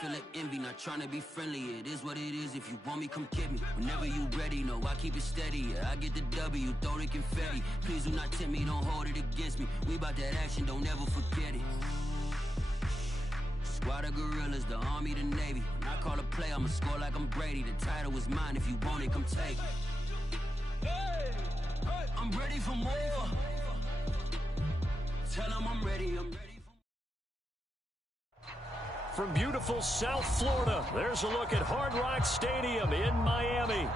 feel the envy, not trying to be friendly. It is what it is, if you want me, come get me. Whenever you ready, no, I keep it steady. Yeah, I get the W, throw the confetti. Please do not tempt me, don't hold it against me. We bout that action, don't ever forget it. Squad of gorillas, the army, the navy. When I call a play, I'ma score like I'm Brady. The title is mine, if you want it, come take it. I'm ready for more. Tell them I'm ready, I'm ready. From beautiful South Florida, there's a look at Hard Rock Stadium in Miami.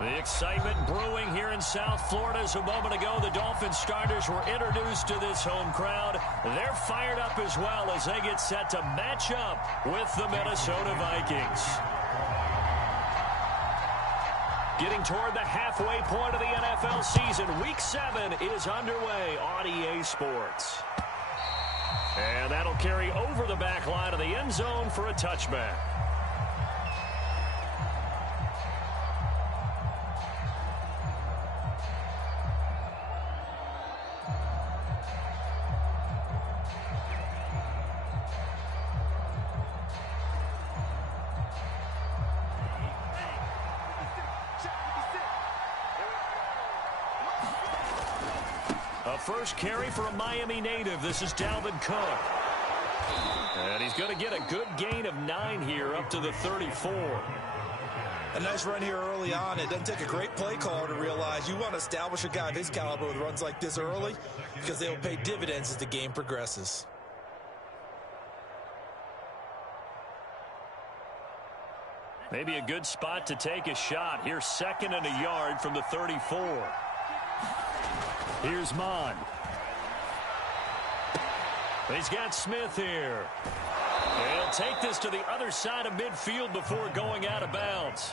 The excitement brewing here in South Florida as a moment ago the Dolphins starters were introduced to this home crowd. They're fired up as well as they get set to match up with the Minnesota Vikings. Getting toward the halfway point of the NFL season, Week 7 is underway on EA Sports. And that'll carry over the back line of the end zone for a touchback. A first carry for a Miami native. This is Dalvin Cook. And he's going to get a good gain of 9 here up to the 34. A nice run here early on. It doesn't take a great play caller to realize you want to establish a guy of his caliber with runs like this early because they will pay dividends as the game progresses. Maybe a good spot to take a shot. Here's 2nd and a yard from the 34. Here's Mon. He's got Smith here. He'll take this to the other side of midfield before going out of bounds.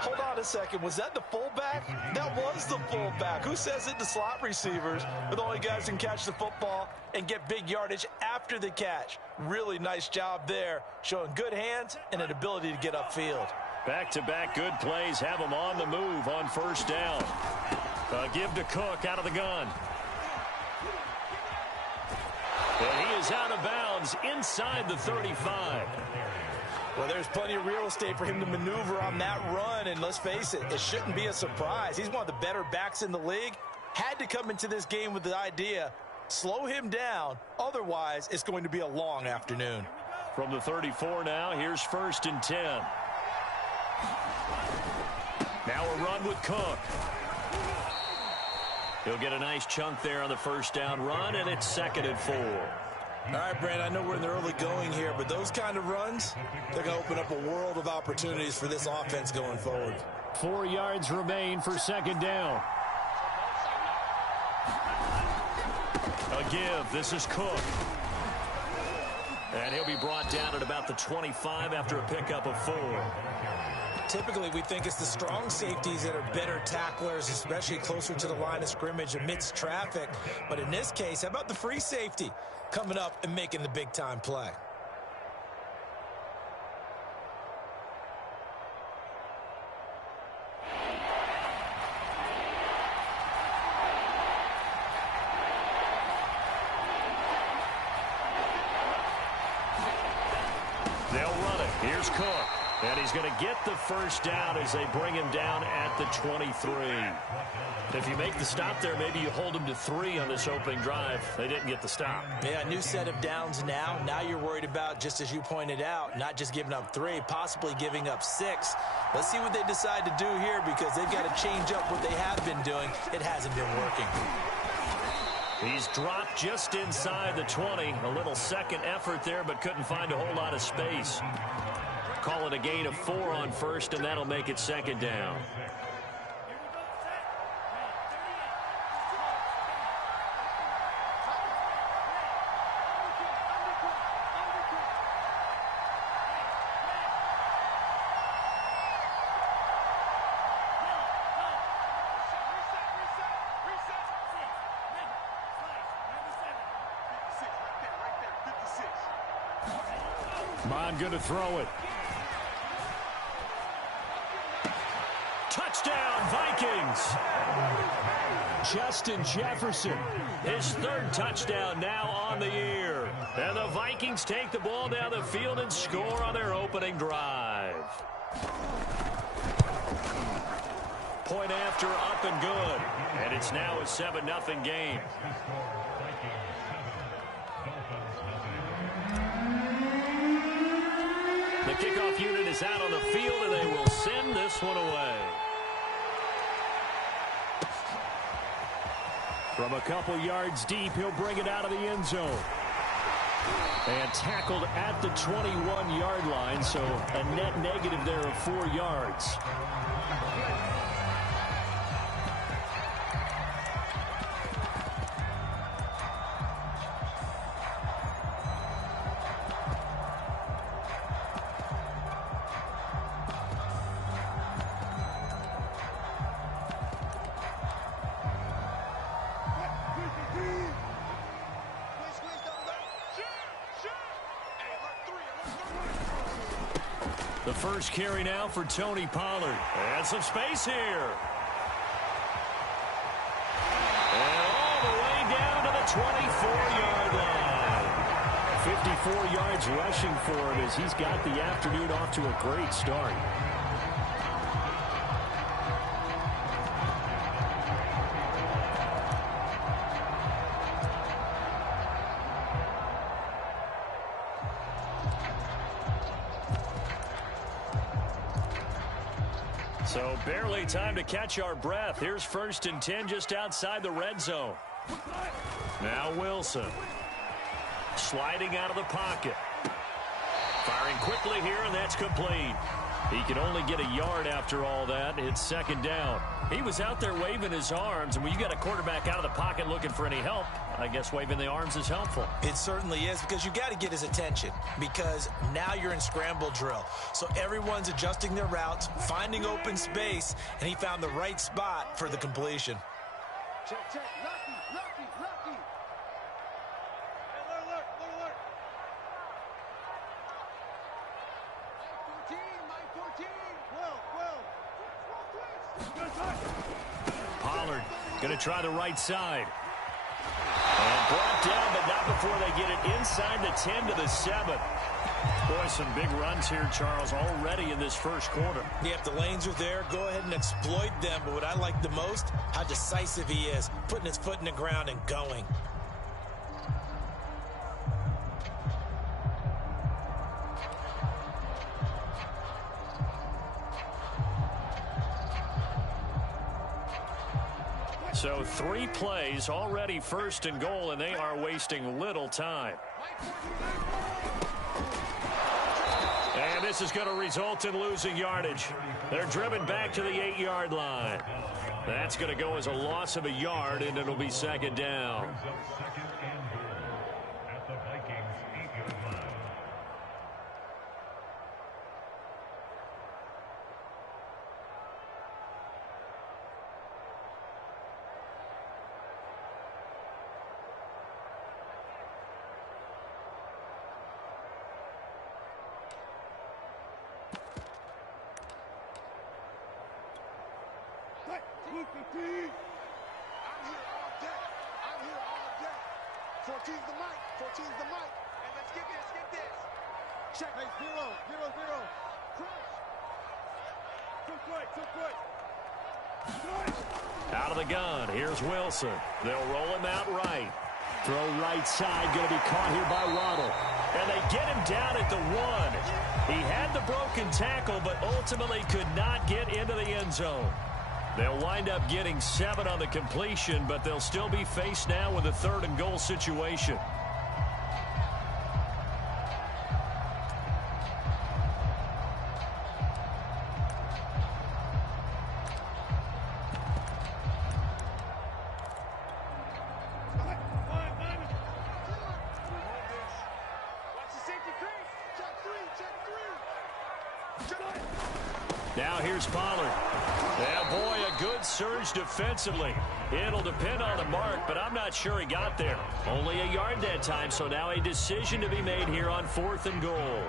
Hold on a second. Was that the fullback? That was the fullback. Who says it to slot receivers? But the only guys who can catch the football and get big yardage after the catch. Really nice job there, showing good hands and an ability to get upfield. Back-to-back good plays have him on the move on first down. Give to Cook out of the gun. And he is out of bounds inside the 35. Well, there's plenty of real estate for him to maneuver on that run. And let's face it, it shouldn't be a surprise. He's one of the better backs in the league. Had to come into this game with the idea, slow him down. Otherwise, it's going to be a long afternoon. From the 34 now, here's 1st and 10. Now a run with Cook. He'll get a nice chunk there on the first down run, and it's 2nd and 4. All right, Brand, I know we're in the early going here, but those kind of runs, they're going to open up a world of opportunities for this offense going forward. 4 yards remain for 2nd down. A give. This is Cook. And he'll be brought down at about the 25 after a pickup of 4. Typically, we think it's the strong safeties that are better tacklers, especially closer to the line of scrimmage amidst traffic. But in this case, how about the free safety coming up and making the big-time play? They'll run it. Here's Cook. And he's going to get the first down as they bring him down at the 23. If you make the stop there, maybe you hold him to 3 on this opening drive. They didn't get the stop. Yeah, a new set of downs now. Now you're worried about, just as you pointed out, not just giving up 3, possibly giving up 6. Let's see what they decide to do here because they've got to change up what they have been doing. It hasn't been working. He's dropped just inside the 20. A little second effort there, but couldn't find a whole lot of space. Call it a gain of 4 on first, and that'll make it 2nd down. Mon going to throw it. Touchdown, Vikings. Justin Jefferson. His third touchdown now on the year. And the Vikings take the ball down the field and score on their opening drive. Point after, up and good. And it's now a 7-0 game. The kickoff unit is out on the field, and they will send this one away. From a couple yards deep, he'll bring it out of the end zone. And tackled at the 21-yard line, so a net negative there of 4 yards. The first carry now for Tony Pollard. And some space here. And all the way down to the 24-yard line. 54 yards rushing for him as he's got the afternoon off to a great start. So barely time to catch our breath. Here's 1st and 10 just outside the red zone. Now Wilson. Sliding out of the pocket. Firing quickly here, and that's complete. He can only get a yard after all that. It's 2nd down. He was out there waving his arms, and when you got a quarterback out of the pocket looking for any help, I guess waving the arms is helpful. It certainly is, because you got to get his attention, because now you're in scramble drill. So everyone's adjusting their routes, finding open space, and he found the right spot for the completion. Check, check. Lucky. Hey, alert. 14. 12. Pollard going to try the right side. And brought down, but not before they get it inside the 10 to the 7. Boy, some big runs here, Charles, already in this first quarter. Yeah, if the lanes are there, go ahead and exploit them. But what I like the most, how decisive he is, putting his foot in the ground and going. So 3 plays, already 1st and goal, and they are wasting little time. And this is going to result in losing yardage. They're driven back to the 8-yard line. That's going to go as a loss of a yard, and it'll be 2nd down. I'm here all day. 14's the mic. And let's get this. Check. Hey, zero. Crush. Too quick. Out of the gun, here's Wilson. They'll roll him out right. Throw right side, going to be caught here by Waddle. And they get him down at the 1. He had the broken tackle, but ultimately could not get into the end zone. They'll wind up getting 7 on the completion, but they'll still be faced now with a 3rd and goal situation. Now here's Pollard. Yeah, boy, a good surge defensively. It'll depend on the mark, but I'm not sure he got there. Only a yard that time, so now a decision to be made here on 4th and goal.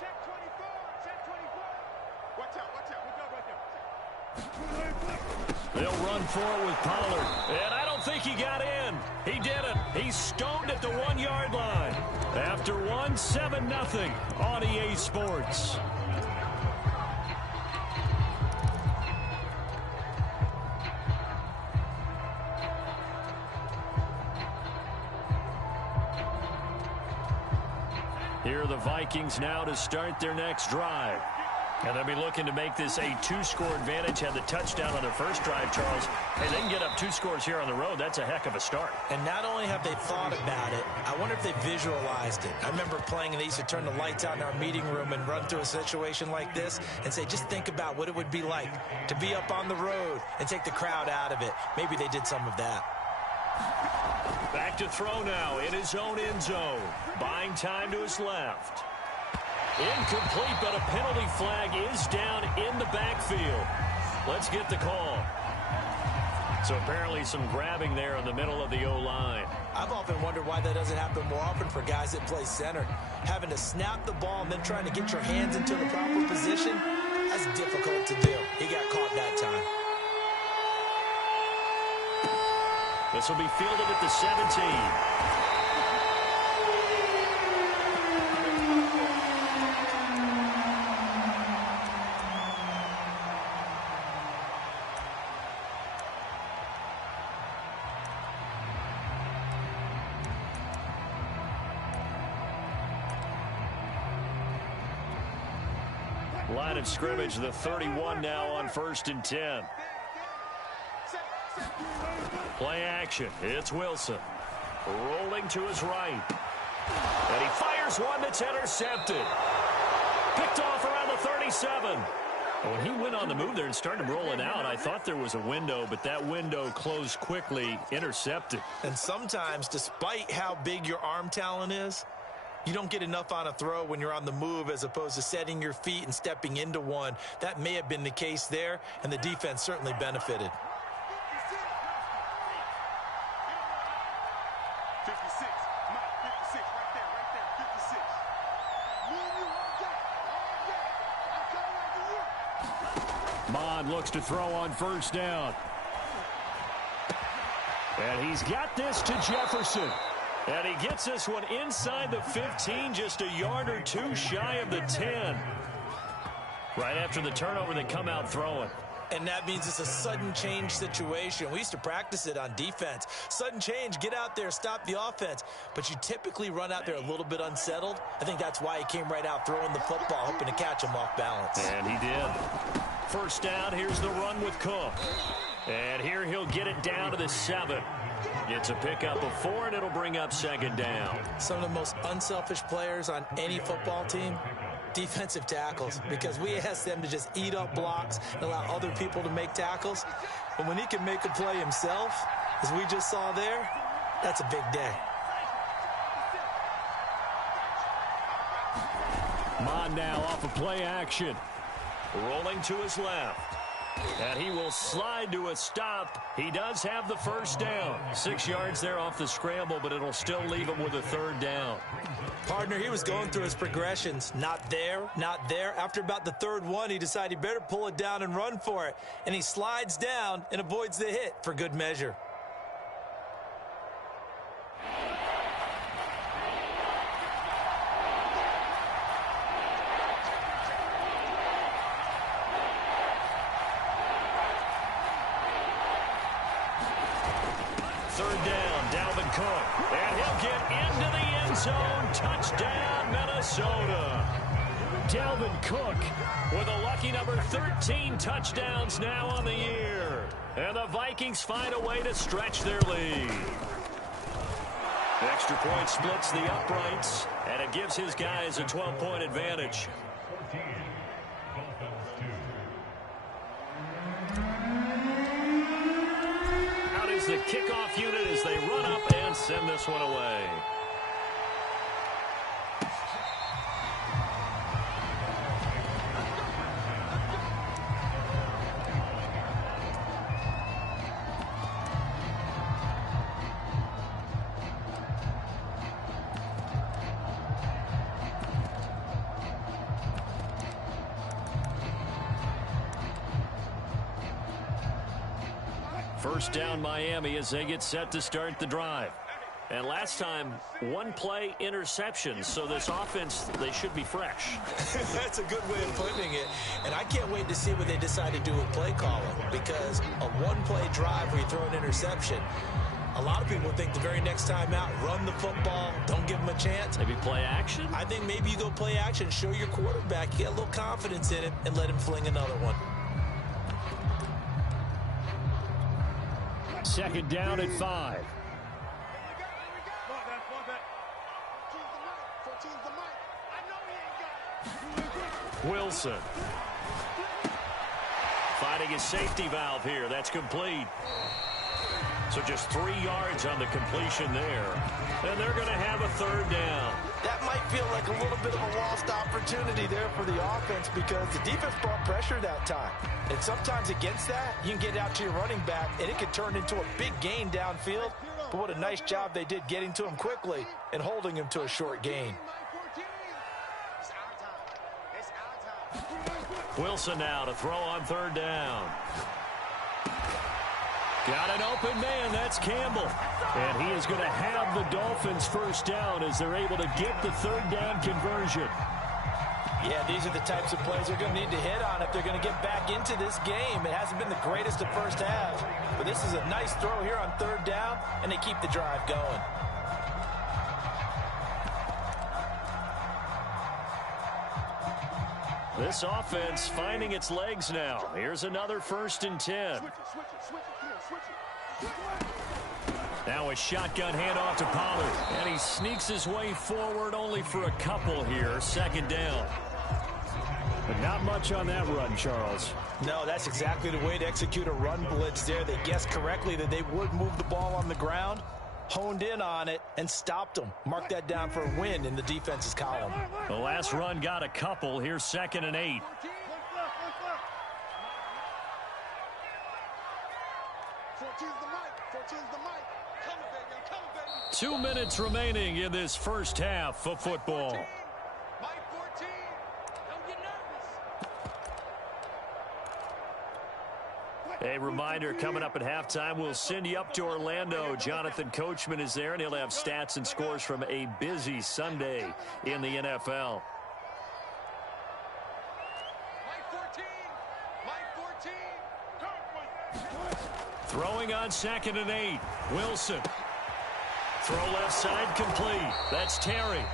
Check 24. Check 24. Watch out. Good job right there. They'll run for it with Pollard. And I don't think he got in. He didn't. He's stoned at the 1-yard line. After one, 7-0 on EA Sports. Here are the Vikings now to start their next drive. And they'll be looking to make this a 2-score advantage. Had the touchdown on their first drive, Charles. Hey, they can get up 2 scores here on the road. That's a heck of a start. And not only have they thought about it, I wonder if they visualized it. I remember playing and they used to turn the lights out in our meeting room and run through a situation like this and say, just think about what it would be like to be up on the road and take the crowd out of it. Maybe they did some of that. Back to throw now in his own end zone. Buying time to his left. Incomplete, but a penalty flag is down in the backfield. Let's get the call. So apparently some grabbing there in the middle of the O-line. I've often wondered why that doesn't happen more often for guys that play center. Having to snap the ball and then trying to get your hands into the proper position, that's difficult to do. He got caught that time. This will be fielded at the 17. Line of scrimmage, the 31 now on 1st and 10. Play action. It's Wilson. Rolling to his right. And he fires one that's intercepted. Picked off around the 37. When he went on the move there and started rolling out, I thought there was a window, but that window closed quickly, intercepted. And sometimes, despite how big your arm talent is, you don't get enough on a throw when you're on the move as opposed to setting your feet and stepping into one. That may have been the case there, and the defense certainly benefited. 56. Mike, 56. Right there. 56. Move you all day. I'm coming after you. Mond looks to throw on 1st down. And he's got this to Jefferson. And he gets this one inside the 15, just a yard or two shy of the 10. Right after the turnover, they come out throwing. And that means it's a sudden change situation. We used to practice it on defense. Sudden change, get out there, stop the offense. But you typically run out there a little bit unsettled. I think that's why he came right out throwing the football, hoping to catch him off balance. And he did. 1st down, here's the run with Cook. And here he'll get it down to the 7. It's a pickup of 4, and it'll bring up 2nd down. Some of the most unselfish players on any football team, defensive tackles, because we ask them to just eat up blocks and allow other people to make tackles. But when he can make a play himself, as we just saw there, that's a big day. Mond now off of play action. Rolling to his left. And he will slide to a stop. He does have the 1st down. 6 yards there off the scramble, but it'll still leave him with a 3rd down. Partner, he was going through his progressions. Not there, not there. After about the 3rd one, he decided he better pull it down and run for it. And he slides down and avoids the hit for good measure. Touchdown, Minnesota. Dalvin Cook with a lucky number 13 touchdowns now on the year. And the Vikings find a way to stretch their lead. The extra point splits the uprights, and it gives his guys a 12-point advantage. Out is the kickoff unit as they run up and send this one away. First down Miami as they get set to start the drive. And last time, one play interception. So this offense, they should be fresh. That's a good way of putting it. And I can't wait to see what they decide to do with play calling. Because a one-play drive where you throw an interception, a lot of people think the very next time out, run the football, don't give them a chance. Maybe play action? I think maybe you go play action, show your quarterback, you get a little confidence in him, and let him fling another one. Second down at 5. Wilson. Finding a safety valve here. That's complete. So just 3 yards on the completion there. And they're going to have a third down. That might feel like a little bit of a lost opportunity there for the offense because the defense brought pressure that time. And sometimes against that, you can get out to your running back, and it could turn into a big gain downfield. But what a nice job they did getting to him quickly and holding him to a short gain. Wilson now to throw on third down. Got an open man. That's Campbell. And he is going to have the Dolphins first down as they're able to get the third down conversion. Yeah, these are the types of plays they're going to need to hit on if they're going to get back into this game. It hasn't been the greatest of first halves, but this is a nice throw here on third down, and they keep the drive going. This offense finding its legs now. Here's another 1st and 10. Now a shotgun handoff to Pollard. And he sneaks his way forward only for a couple here. Second down. But not much on that run, Charles. No, that's exactly the way to execute a run blitz there. They guessed correctly that they would move the ball on the ground, honed in on it, and stopped them. Mark that down for a win in the defense's column. The last run got a couple. Here's 2nd and 8. 2 minutes remaining in this first half of football. A reminder, coming up at halftime, we'll send you up to Orlando. Jonathan Coachman is there, and he'll have stats and scores from a busy Sunday in the NFL. Throwing on 2nd and 8. Wilson. Throw left side complete. That's Terry.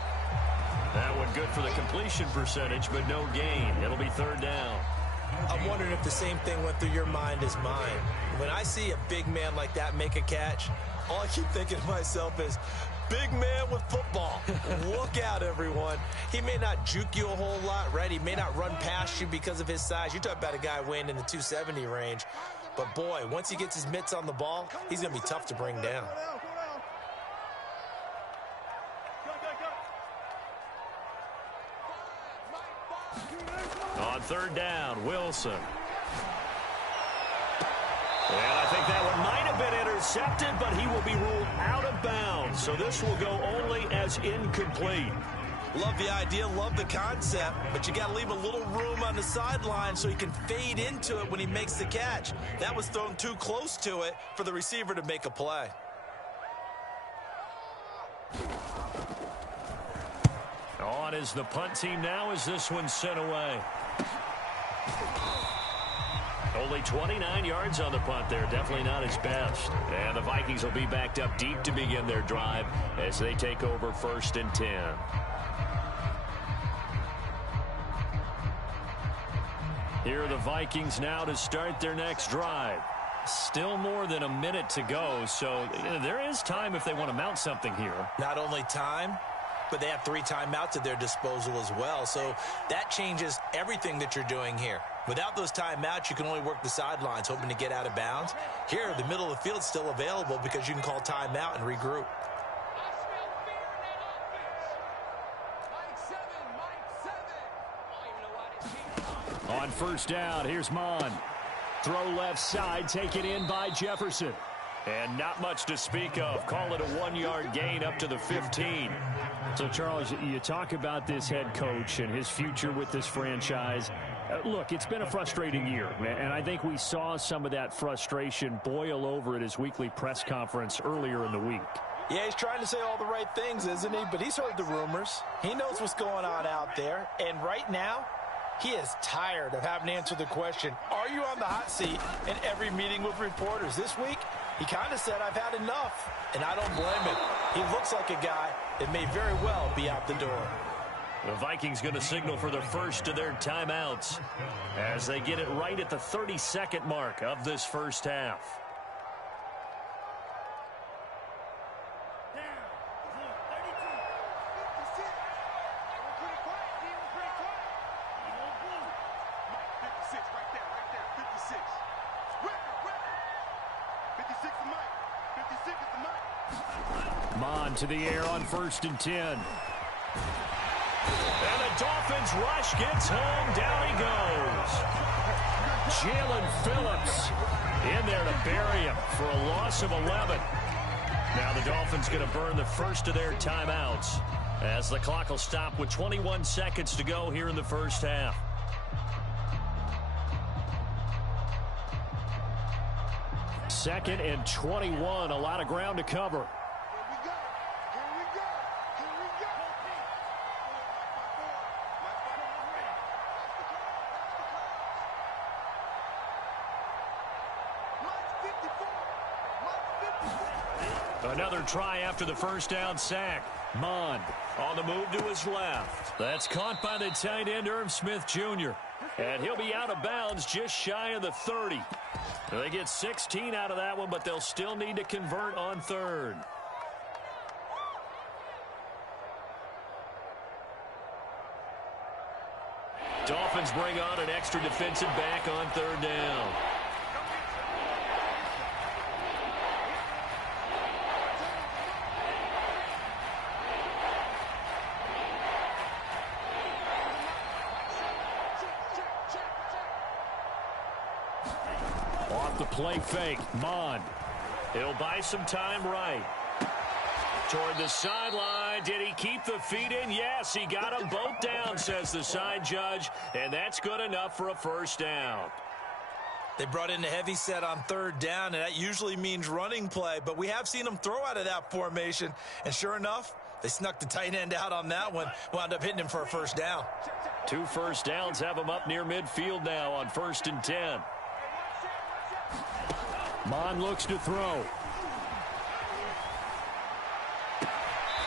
That one good for the completion percentage, but no gain. It'll be third down. I'm wondering if the same thing went through your mind as mine. When I see a big man like that make a catch, all I keep thinking to myself is, big man with football. Look out, everyone. He may not juke you a whole lot, right? He may not run past you because of his size. You're talking about a guy weighing in the 270 range. But, boy, once he gets his mitts on the ball, he's going to be tough to bring down. On third down, Wilson. And I think that one might have been intercepted, but he will be ruled out of bounds. So this will go only as incomplete. Love the idea, love the concept, but you got to leave a little room on the sideline so he can fade into it when he makes the catch. That was thrown too close to it for the receiver to make a play. On is the punt team now as this one's sent away. Only 29 yards on the punt there. Definitely not his best. And the Vikings will be backed up deep to begin their drive as they take over 1st and 10. Here are the Vikings now to start their next drive. Still more than a minute to go, so there is time if they want to mount something here. Not only time, but they have 3 timeouts at their disposal as well. So that changes everything that you're doing here. Without those timeouts, you can only work the sidelines, hoping to get out of bounds. Here, the middle of the field's still available because you can call timeout and regroup. On first down, here's Mon. Throw left side, taken in by Jefferson. And not much to speak of. Call it a 1-yard gain up to the 15. So, Charles, you talk about this head coach and his future with this franchise. Look, it's been a frustrating year, and I think we saw some of that frustration boil over at his weekly press conference earlier in the week. Yeah, he's trying to say all the right things, isn't he? But he's heard the rumors. He knows what's going on out there. And right now, he is tired of having to answer the question, are you on the hot seat in every meeting with reporters? This week, he kind of said, I've had enough. And I don't blame him. He looks like a guy that may very well be out the door. The Vikings going to signal for the first of their timeouts as they get it right at the 30-second mark of this first half. Mon to the air on 1st and 10. And the Dolphins rush gets home. Down he goes. Jalen Phillips in there to bury him for a loss of 11. Now the Dolphins going to burn the first of their timeouts as the clock will stop with 21 seconds to go here in the first half. Second and 21, a lot of ground to cover. Another try after the first down sack. Mon on the move to his left. That's caught by the tight end, Irv Smith Jr. And he'll be out of bounds just shy of the 30. They get 16 out of that one, but they'll still need to convert on third. Dolphins bring on an extra defensive back on third down. Off the play fake, Mon. He'll buy some time right. Toward the sideline. Did he keep the feet in? Yes, he got them both down, says the side judge. And that's good enough for a first down. They brought in a heavy set on third down, and that usually means running play. But we have seen them throw out of that formation. And sure enough, they snuck the tight end out on that one. Wound up hitting him for a first down. 2 first downs have him up near midfield now on 1st and 10. Mon looks to throw.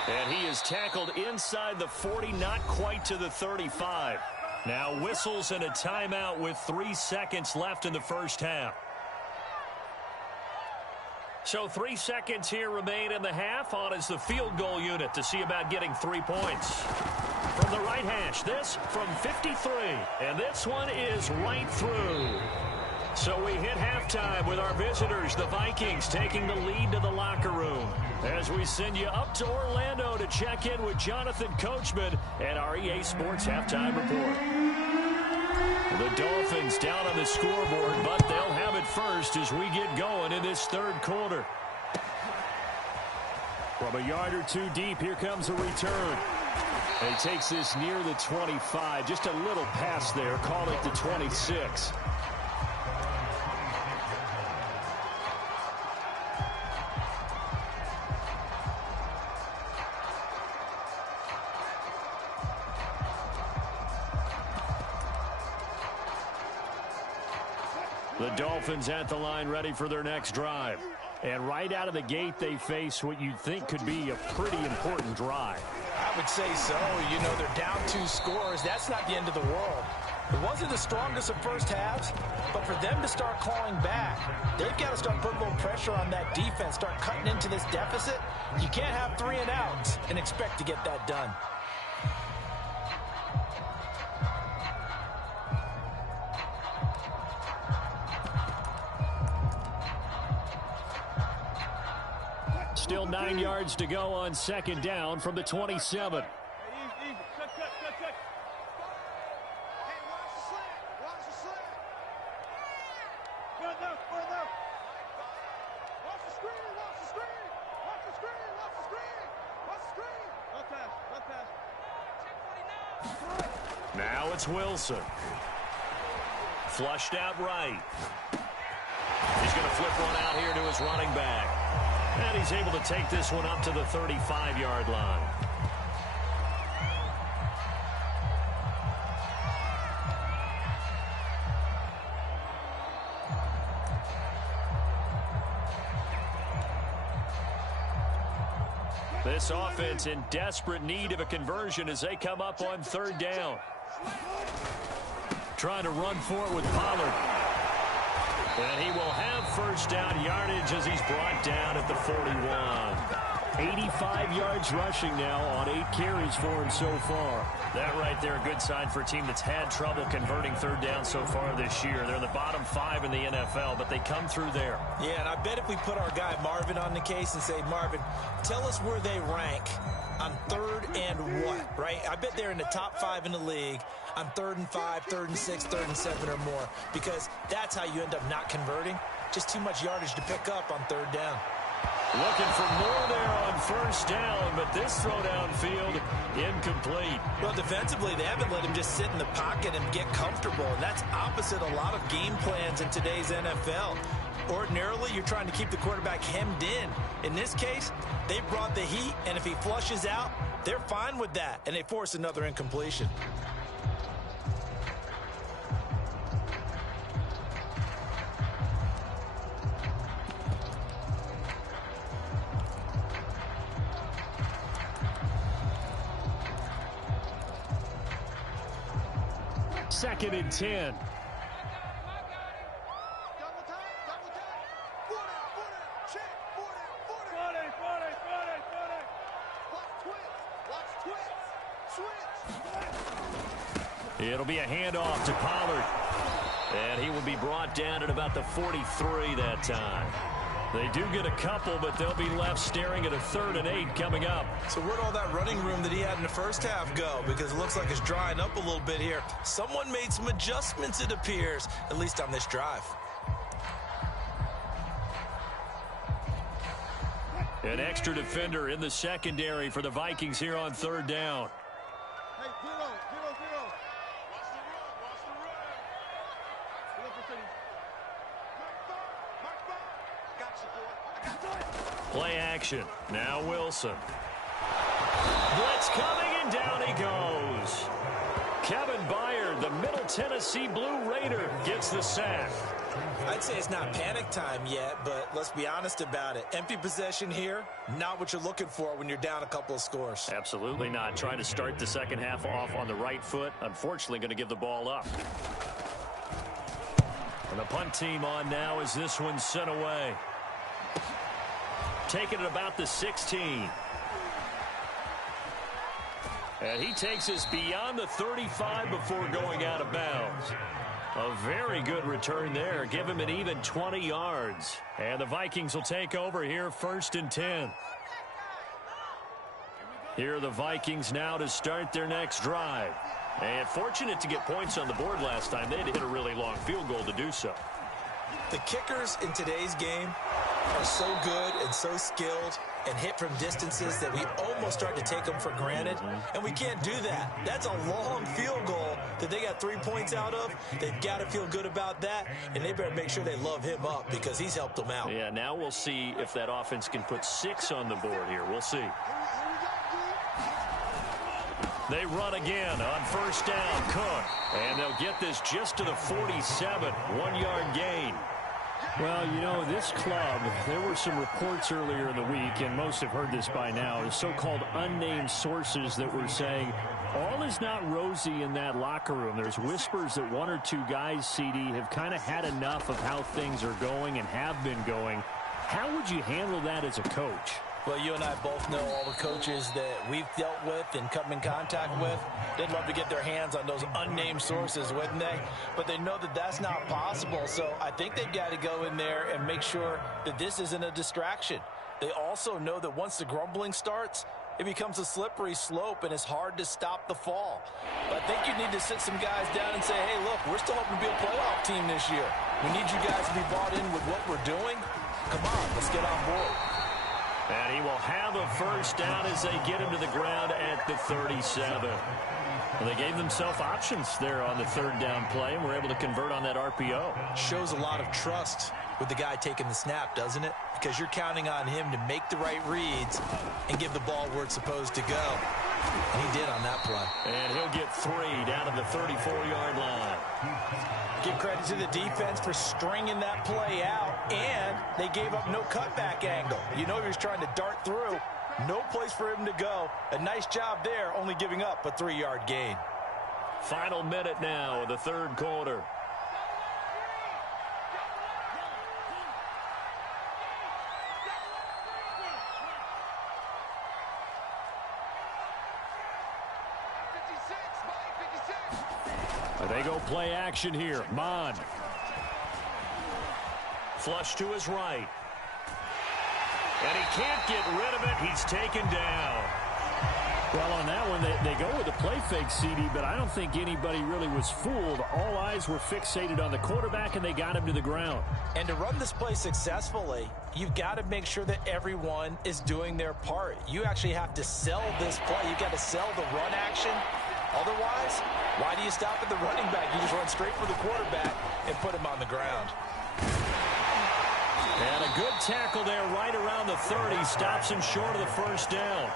And he is tackled inside the 40, not quite to the 35. Now whistles and a timeout with 3 seconds left in the first half. So 3 seconds here remain in the half. On is the field goal unit to see about getting 3 points. From the right hash, this from 53. And this one is right through. So we hit halftime with our visitors, the Vikings, taking the lead to the locker room. As we send you up to Orlando to check in with Jonathan Coachman and our EA Sports Halftime Report. The Dolphins down on the scoreboard, but they'll have it first as we get going in this third quarter. From a yard or two deep, here comes a return. And he takes this near the 25. Just a little pass there. Call it the 26. The Dolphins at the line ready for their next drive. And right out of the gate, they face what you'd think could be a pretty important drive. I would say so. You know, they're down 2 scores. That's not the end of the world. It wasn't the strongest of first halves, but for them to start clawing back, they've got to start putting a little pressure on that defense, start cutting into this deficit. You can't have 3 and outs and expect to get that done. Still 9 yards to go on second down from the 27. Now it's Wilson. Flushed out right. He's going to flip one out here to his running back. And he's able to take this one up to the 35-yard line. This offense in desperate need of a conversion as they come up on third down. Trying to run for it with Pollard. And he will have first down yardage as he's brought down at the 41. 85 yards rushing now on 8 carries for him so far. That right there, a good sign for a team that's had trouble converting third down so far this year. They're in the bottom 5 in the NFL, but they come through there. Yeah, and I bet if we put our guy Marvin on the case and say, Marvin, tell us where they rank on third and what, right? I bet they're in the top 5 in the league on 3rd and 5, 3rd and 6, 3rd and 7 or more, because that's how you end up not converting. Just too much yardage to pick up on third down. Looking for more there on first down, but this throw downfield incomplete. Well, defensively, they haven't let him just sit in the pocket and get comfortable, and that's opposite a lot of game plans in today's NFL. Ordinarily, you're trying to keep the quarterback hemmed in. In this case, they brought the heat, and if he flushes out, they're fine with that, and they force another incompletion. Second and 10. It'll be a handoff to Pollard. And he will be brought down at about the 43 that time. They do get a couple, but they'll be left staring at a 3rd and 8 coming up. So where'd all that running room that he had in the first half go? Because it looks like it's drying up a little bit here. Someone made some adjustments, it appears, at least on this drive. An extra defender in the secondary for the Vikings here on third down. Hey, zero. Watch the run. Play action. Now Wilson. Blitz coming, and down he goes. Kevin Byard, the Middle Tennessee Blue Raider, gets the sack. I'd say it's not panic time yet, but let's be honest about it. Empty possession here, not what you're looking for when you're down a couple of scores. Absolutely not. Trying to start the second half off on the right foot. Unfortunately, going to give the ball up. And the punt team on now as this one's sent away. Taking it about the 16. And he takes us beyond the 35 before going out of bounds. A very good return there. Give him an even 20 yards. And the Vikings will take over here, 1st and 10. Here are the Vikings now to start their next drive. And fortunate to get points on the board last time. They had to hit a really long field goal to do so. The kickers in today's game are so good and so skilled and hit from distances that we almost start to take them for granted, and we can't do that. That's a long field goal that they got 3 points out of. They've got to feel good about that, and they better make sure they love him up because he's helped them out. Yeah, now we'll see if that offense can put 6 on the board here. We'll see. They run again on first down. Cook, and they'll get this just to the 47. 1-yard gain. Well, you know, this club, there were some reports earlier in the week, and most have heard this by now, the so-called unnamed sources that were saying all is not rosy in that locker room. There's whispers that 1 or 2 guys, CD, have kind of had enough of how things are going and have been going. How would you handle that as a coach? Well, you and I both know all the coaches that we've dealt with and come in contact with. They'd love to get their hands on those unnamed sources, wouldn't they? But they know that that's not possible, so I think they've got to go in there and make sure that this isn't a distraction. They also know that once the grumbling starts, it becomes a slippery slope, and it's hard to stop the fall. But I think you need to sit some guys down and say, hey, look, we're still hoping to be a playoff team this year. We need you guys to be bought in with what we're doing. Come on, let's get on board. And he will have a first down as they get him to the ground at the 37. Well, they gave themselves options there on the third down play and were able to convert on that RPO. Shows a lot of trust with the guy taking the snap, doesn't it? Because you're counting on him to make the right reads and give the ball where it's supposed to go. And he did on that play. And he'll get 3 down to the 34-yard line. Give credit to the defense for stringing that play out, and they gave up no cutback angle. You know he was trying to dart through. No place for him to go. A nice job there, only giving up a 3-yard gain. Final minute now of the third quarter. They go play action here. Mon. Flush to his right. And he can't get rid of it. He's taken down. Well, on that one, they go with a play fake, CD, but I don't think anybody really was fooled. All eyes were fixated on the quarterback, and they got him to the ground. And to run this play successfully, you've got to make sure that everyone is doing their part. You actually have to sell this play. You've got to sell the run action. Otherwise, why do you stop at the running back? You just run straight for the quarterback and put him on the ground. And a good tackle there right around the 30. Stops him short of the first down.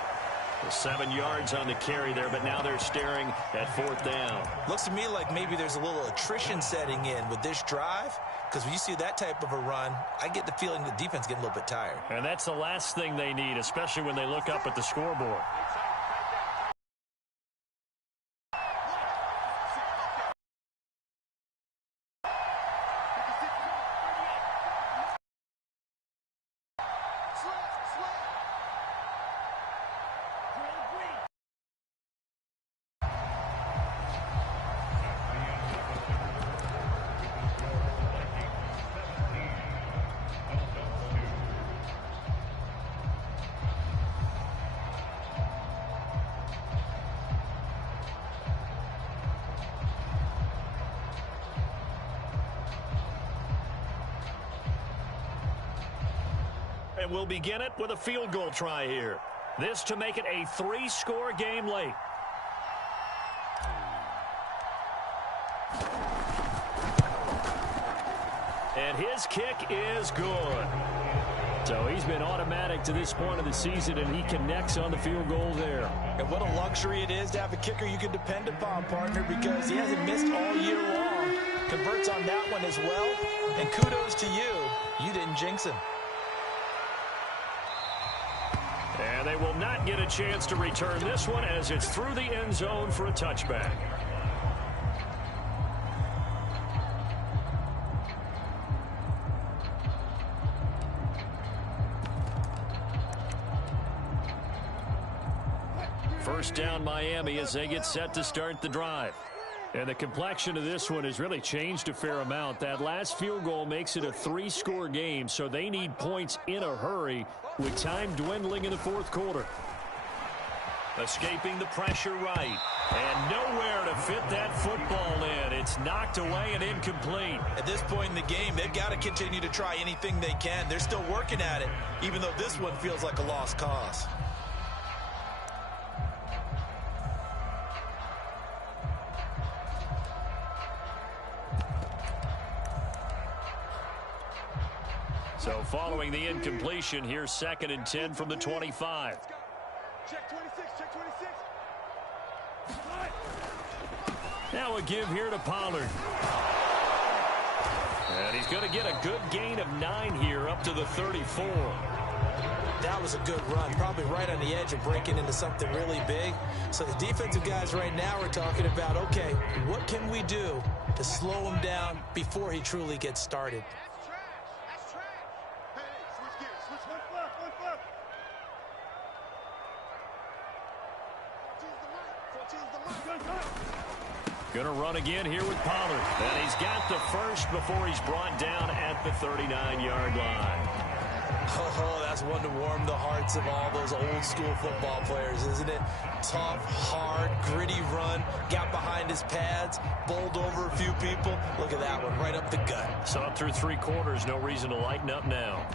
7 yards on the carry there, but now they're staring at fourth down. Looks to me like maybe there's a little attrition setting in with this drive, because when you see that type of a run, I get the feeling the defense getting a little bit tired. And that's the last thing they need, especially when they look up at the scoreboard. And we'll begin it with a field goal try here. This to make it a 3-score game late. And his kick is good. So he's been automatic to this point of the season, and he connects on the field goal there. And what a luxury it is to have a kicker you can depend upon, partner, because he hasn't missed all year long. Converts on that one as well. And kudos to you. You didn't jinx him. And they will not get a chance to return this one as it's through the end zone for a touchback. First down Miami as they get set to start the drive. And the complexion of this one has really changed a fair amount. That last field goal makes it a 3-score game, so they need points in a hurry with time dwindling in the fourth quarter. Escaping the pressure right. And nowhere to fit that football in. It's knocked away and incomplete. At this point in the game, they've got to continue to try anything they can. They're still working at it, even though this one feels like a lost cause. So following the incompletion, here's 2nd and 10 from the 25. Check 26, check 26. Now a give here to Pollard. And he's going to get a good gain of 9 here up to the 34. That was a good run, probably right on the edge of breaking into something really big. So the defensive guys right now are talking about, okay, what can we do to slow him down before he truly gets started? Going to run again here with Pollard. And he's got the first before he's brought down at the 39-yard line. Oh, that's one to warm the hearts of all those old-school football players, isn't it? Tough, hard, gritty run. Got behind his pads, bowled over a few people. Look at that one, right up the gut. So up through 3 quarters, no reason to lighten up now.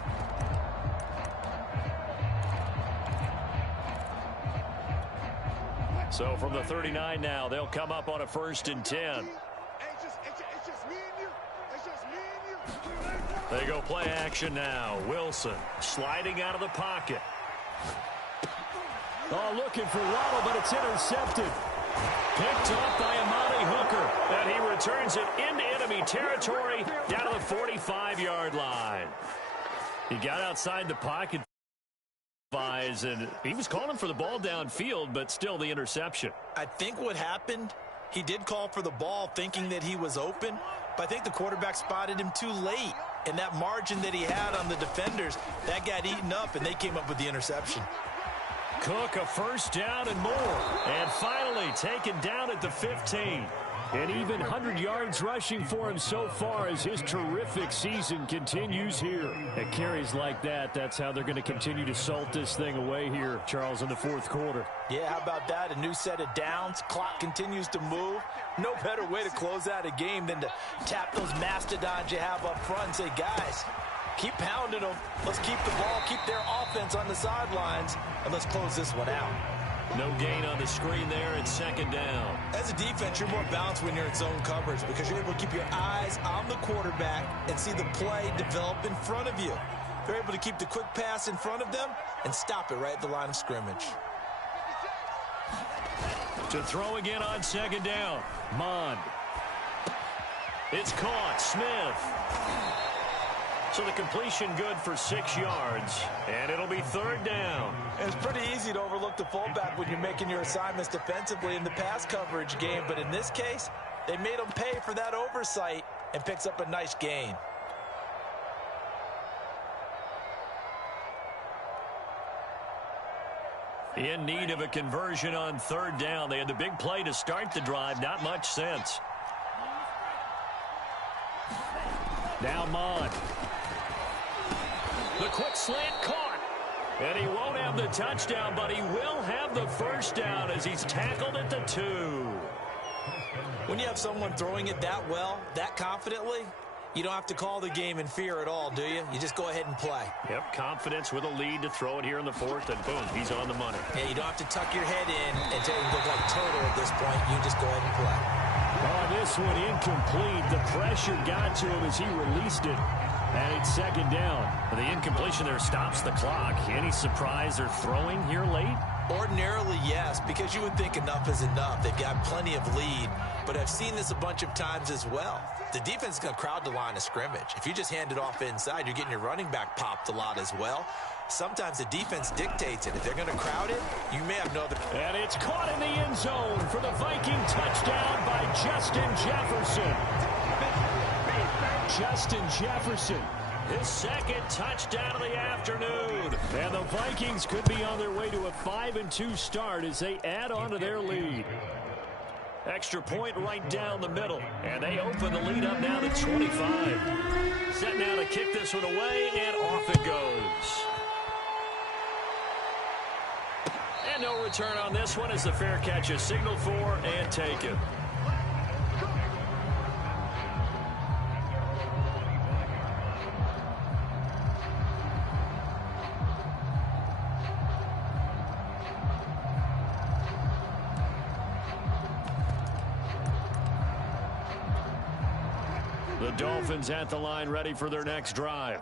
So from the 39 now, they'll come up on a 1st and 10. It's just me and you. It's just me and you. They go play action now. Wilson sliding out of the pocket. Oh, looking for Waddle, but it's intercepted. Picked up by Amani Hooker. And he returns it into enemy territory down to the 45-yard line. He got outside the pocket. And he was calling for the ball downfield, but still the interception. I think what happened, he did call for the ball thinking that he was open, but I think the quarterback spotted him too late. And that margin that he had on the defenders, that got eaten up, and they came up with the interception. Cook, a 1st down and more. And finally taken down at the 15. And even 100 yards rushing for him so far as his terrific season continues here. At carries like that, that's how they're going to continue to salt this thing away here, Charles, in the 4th quarter. Yeah, how about that? A new set of downs. Clock continues to move. No better way to close out a game than to tap those mastodons you have up front and say, guys, keep pounding them. Let's keep the ball, keep their offense on the sidelines, and let's close this one out. No gain on the screen there. It's 2nd down. As a defense, you're more balanced when you're in zone coverage because you're able to keep your eyes on the quarterback and see the play develop in front of you. They're able to keep the quick pass in front of them and stop it right at the line of scrimmage. To throw again on 2nd down. Mond. It's caught. Smith. So the completion good for 6 yards, and it'll be 3rd down. It's pretty easy to overlook the fullback when you're making your assignments defensively in the pass coverage game, but in this case, they made him pay for that oversight and picks up a nice gain. In need of a conversion on 3rd down. They had the big play to start the drive, not much sense. Now Mond. The quick slant caught. And he won't have the touchdown, but he will have the 1st down as he's tackled at the 2. When you have someone throwing it that well, that confidently, you don't have to call the game in fear at all, do you? You just go ahead and play. Yep, confidence with a lead to throw it here in the 4th, and boom, he's on the money. Yeah, you don't have to tuck your head in and look like turtle at this point. You just go ahead and play. Oh, this one incomplete. The pressure got to him as he released it. And it's 2nd down. The incompletion there stops the clock. Any surprise they're throwing here late? Ordinarily, yes, because you would think enough is enough. They've got plenty of lead, but I've seen this a bunch of times as well. The defense is going to crowd the line of scrimmage. If you just hand it off inside, you're getting your running back popped a lot as well. Sometimes the defense dictates it. If they're going to crowd it, you may have no other. And it's caught in the end zone for the Viking touchdown by Justin Jefferson. Justin Jefferson. His 2nd touchdown of the afternoon. And the Vikings could be on their way to a 5-2 start as they add on to their lead. Extra point right down the middle. And they open the lead up now to 25. Set now to kick this one away, and off it goes. And no return on this one as the fair catch is signaled for and taken. The Dolphins at the line ready for their next drive.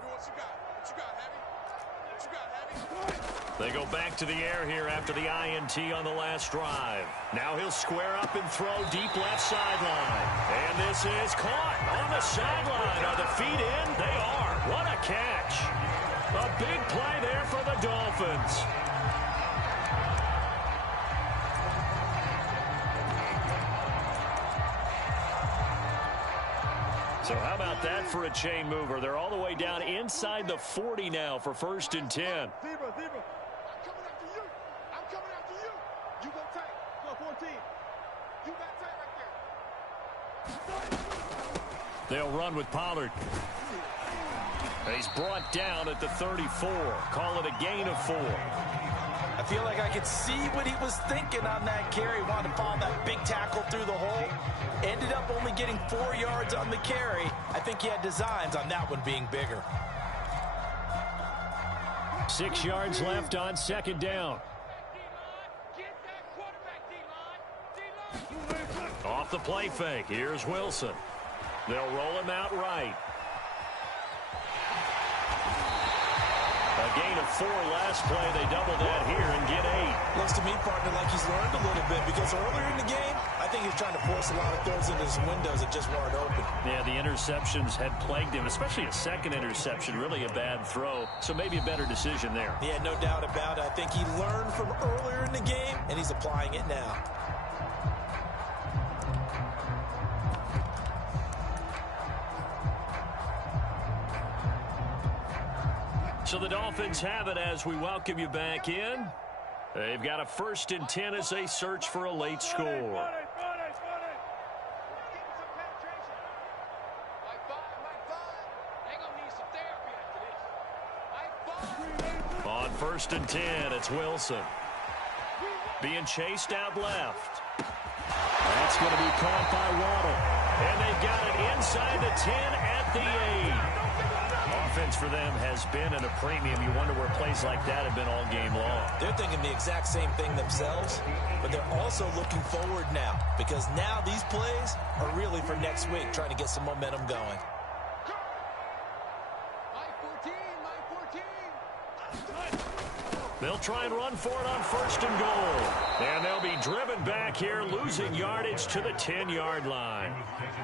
They go back to the air here after the INT on the last drive. Now he'll square up and throw deep left sideline. And this is caught on the sideline. Are the feet in? They are. What a catch. A big play there for the Dolphins. So how about that for a chain mover? They're all the way down inside the 40 now for 1st and 10. Zebra, I'm coming after you. You go tight. Go 14. You got tight right there. They'll run with Pollard. He's brought down at the 34. Call it a gain of 4. I feel like I could see what he was thinking on that carry. Wanted to follow that big tackle through the hole. Ended up only getting 4 yards on the carry. I think he had designs on that one being bigger. 6 yards left on 2nd down. Off the play fake, here's Wilson. They'll roll him out right. A gain of 4 last play. They double that here and get 8. Looks to me, partner, like he's learned a little bit because earlier in the game, I think he's trying to force a lot of throws into his windows that just weren't open. Yeah, the interceptions had plagued him, especially a second interception, really a bad throw. So maybe a better decision there. Yeah, no doubt about it. I think he learned from earlier in the game, and he's applying it now. So the Dolphins have it as we welcome you back in. They've got a 1st and 10 as they search for a late score. On 1st and 10, it's Wilson. Being chased out left. That's going to be caught by Waddle. And they've got it inside the 10 at the 8. Offense for them has been at a premium. You wonder where plays like that have been all game long. They're thinking the exact same thing themselves, but they're also looking forward now because now these plays are really for next week, trying to get some momentum going. They'll try and run for it on 1st and goal. And they'll be driven back here, losing yardage to the 10-yard line.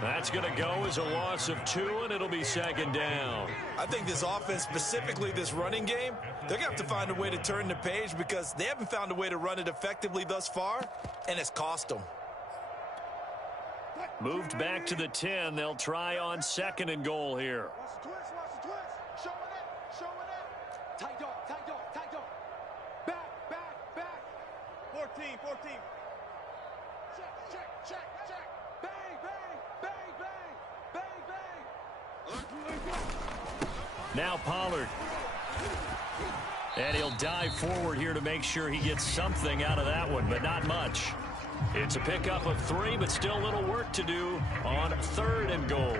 That's going to go as a loss of 2, and it'll be 2nd down. I think this offense, specifically this running game, they're going to have to find a way to turn the page because they haven't found a way to run it effectively thus far, and it's cost them. Moved back to the 10. They'll try on 2nd and goal here. Watch the twist, watch the twist. Showing it. Tight dog. Back. 14. Check. Bang. Now Pollard. And he'll dive forward here to make sure he gets something out of that one, but not much. It's a pickup of 3, but still a little work to do on 3rd and goal.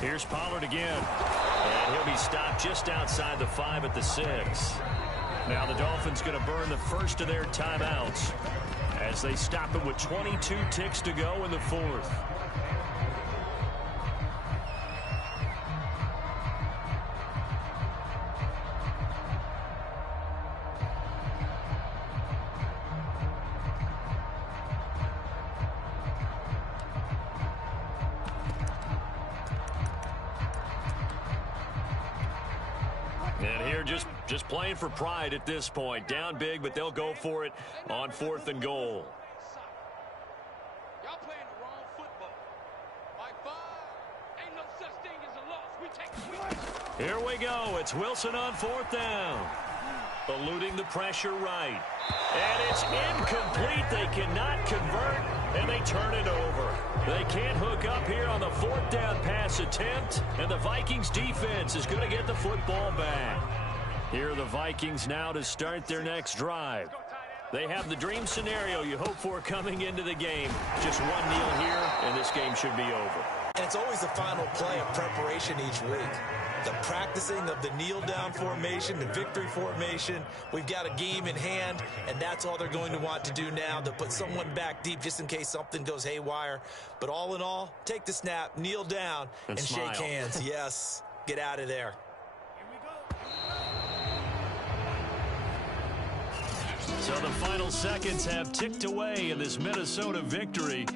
Here's Pollard again. And he'll be stopped just outside the 5 at the 6. Now the Dolphins going to burn the first of their timeouts as they stop it with 22 ticks to go in the 4th. And here just playing for pride at this point. Down big, but they'll go for it on 4th and goal. Y'all playing the wrong football. By 5, ain't no such thing as a loss. We take it. Here we go. It's Wilson on 4th down. Eluding the pressure right. And it's incomplete. They cannot convert, and they turn it over. They can't hook up here on the 4th down pass attempt, and the Vikings defense is going to get the football back. Here are the Vikings now to start their next drive. They have the dream scenario you hope for coming into the game. Just one kneel here, and this game should be over. And it's always the final play of preparation each week. The practicing of the kneel-down formation, the victory formation. We've got a game in hand, and that's all they're going to want to do now, to put someone back deep just in case something goes haywire. But all in all, take the snap, kneel down, and smile. shake hands. Yes, get out of there. So the final seconds have ticked away in this Minnesota victory.